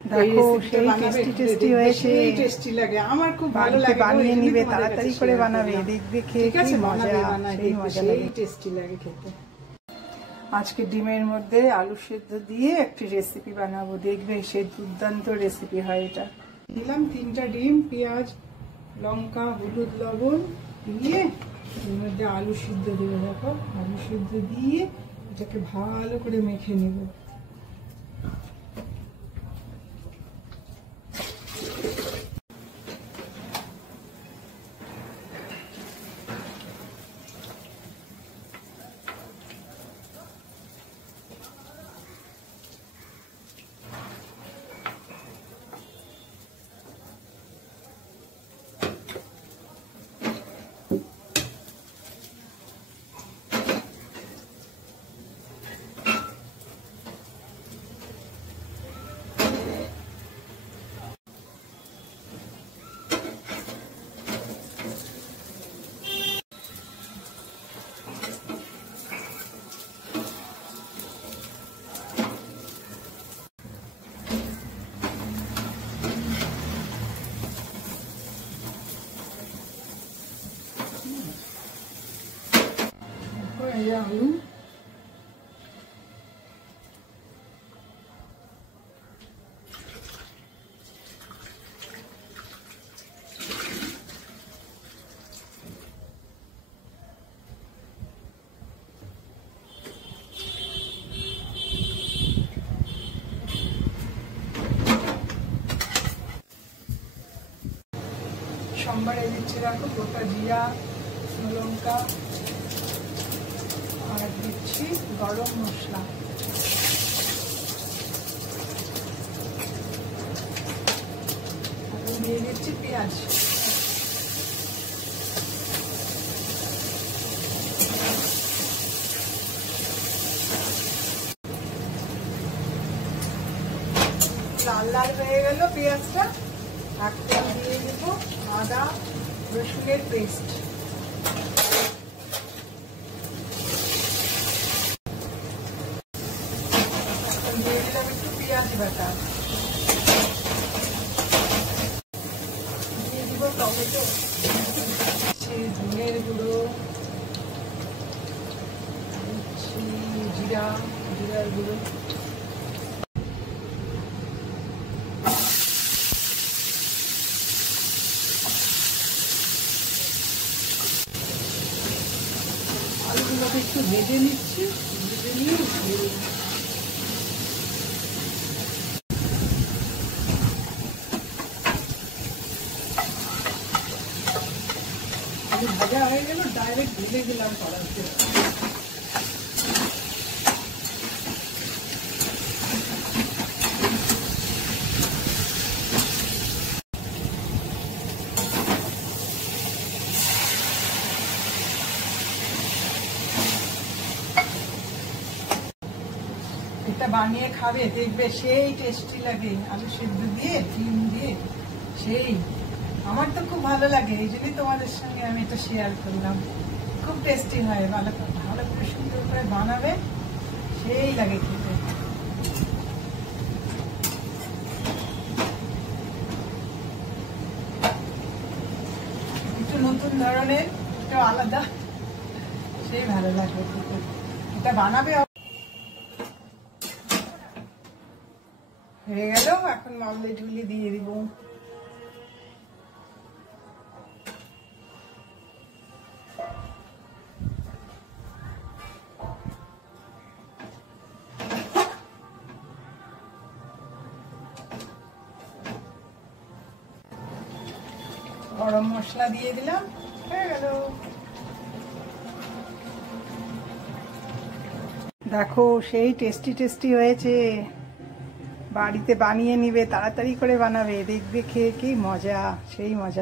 দেখো সেই tasty tasty হয়েছে, টেস্টি লাগে, আমার খুব ভালো লাগে। বানিয়ে নিবে, তাড়াতাড়ি করে বানাবে, দেখবে খেয়ে কি মজা, সেই মজা লাগে, টেস্টি লাগে খেতে। আজকে ডিমের মধ্যে আলু সেদ্ধ দিয়ে একটি রেসিপি বানাবো, দেখবে সেই দুর্দান্ত রেসিপি হয় এটা। দিলাম 3টা ডিম, পেঁয়াজ, লঙ্কা, হলুদ, লবণ দিয়ে এর মধ্যে আলু সিদ্ধ দেবো। দেখো আলু সিদ্ধ দিয়ে এটাকে ভালো করে মেখে নেব। আলু সম্বারে দিচ্ছি, রাখো গোটা জিরা, লঙ্কা, আর দিচ্ছি গরম মশলা। দিয়ে দিচ্ছি পেঁয়াজ, লাল লাল হয়ে গেল পেঁয়াজটা। এখন দিয়ে দেব আদা রসুনের পেস্ট, দিয়ে দিলাম একটু পেঁয়াজ বাটা, দিয়ে দিব টমেটো, ধনের গুঁড়ো, জিরার গুঁড়ো, আলুগুলোকে একটু ভেজে নিচ্ছি, ভেজে নিয়ে আলু ভাজা হয়ে গেল, ডাইরেক্ট ঢেলে দিলাম কড়াইতে। এটা বানিয়ে খাবে, দেখবে সেই টেস্টি লাগে, আলু সেদ্ধ দিয়ে ডিম দিয়ে, সেই আমার তো খুব ভালো লাগে, এই জন্যই তোমাদের সঙ্গে আমি এটা শেয়ার করলাম। খুব টেস্টি হয়, ভালো ভালো করে সুন্দর করে বানাবে, সেই লাগে খেতে। একটু নতুন ধরনের, একটু আলাদা, সেই ভালো লাগে খেতে। এটা বানাবে। হয়ে গেল, এখন মামলে ঢুলি দিয়ে দিব। গরম মশলা দিয়ে দিলাম, হয়ে গেল। দেখো সেই টেস্টি টেস্টি হয়েছে, বাড়িতে বানিয়ে নিবে, তাড়াতাড়ি করে বানাবে, দেখবে খেয়ে কি মজা, সেই মজা।